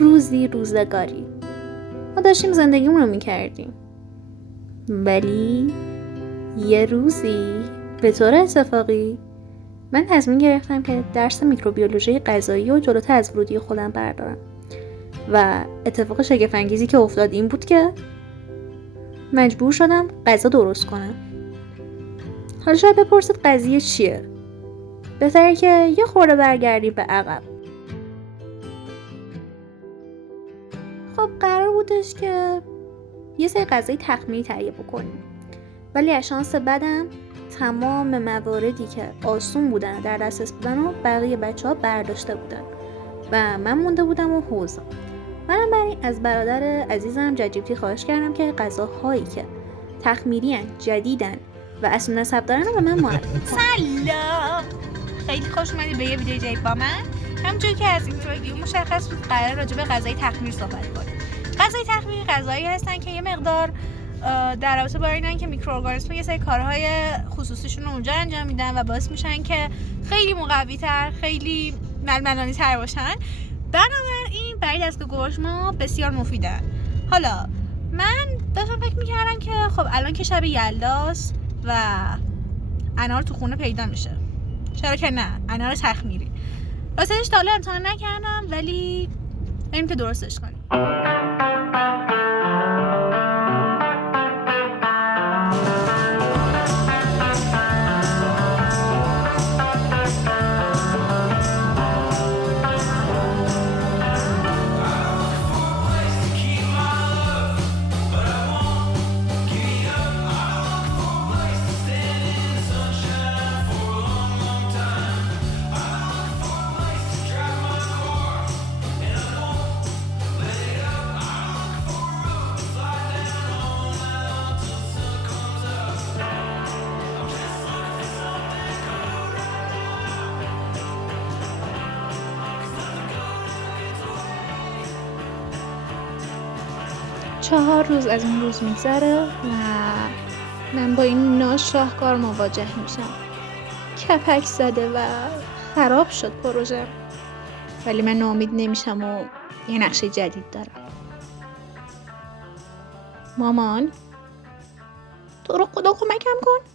روزی روزگاری ما داشتیم زندگیمون رو میکردیم، ولی یه روزی به طور اتفاقی من تصمیم گرفتم که درس میکروبیولوژی غذایی و جلوتر از ورودی خودم بردارم و اتفاق شگفت‌انگیزی که افتاد این بود که مجبور شدم غذا درست کنم. حالا شاید بپرسید قضیه چیه؟ بهتره که یه خورده برگردیم به عقب. خب قرار بودش که یه سری غذای تخمیری تهیه بکنیم، ولی از شانس بدم تمام مواردی که آسون بودن در دسترس بودن و بقیه بچه‌ها برداشته بودن و من مونده بودم و حوزه. منم برای از برادر عزیزم جدیبتی خواهش کردم که غذاهایی که تخمیری‌ان، جدیدن و اصل نسب دارن رو به من معرفی کنه. سلام، خیلی خوش اومدید به یه ویدیو جدید با من. همونجوری که از اینترو مشخص بود قرار راجع به غذای تخمیر صحبت کنیم. غذای تخمیر غذایی هستن که یه مقدار در رابطه با اینن که میکروارگانیسم یه سری کارهای خصوصیشون رو اونجا انجام میدن و باعث میشن که خیلی مقوی‌تر، خیلی ململانی‌تر باشن. بنابراین برای دستگاه گوارش ما بسیار مفیدن. حالا من داشتم فکر میکردم که خب الان که شب یلداست و انار تو خونه پیدا میشه، چرا که نه، انار تخمیری. راستش تا حالا امتحان نکردم، ولی بریم که درستش کنیم. چهار روز از این روز میگذره و من با این ناشاهکار مواجه میشم. کپک زده و خراب شد پروژه، ولی من ناامید نمیشم و یه نقشه جدید دارم. مامان، تو رو خدا کمکم کن.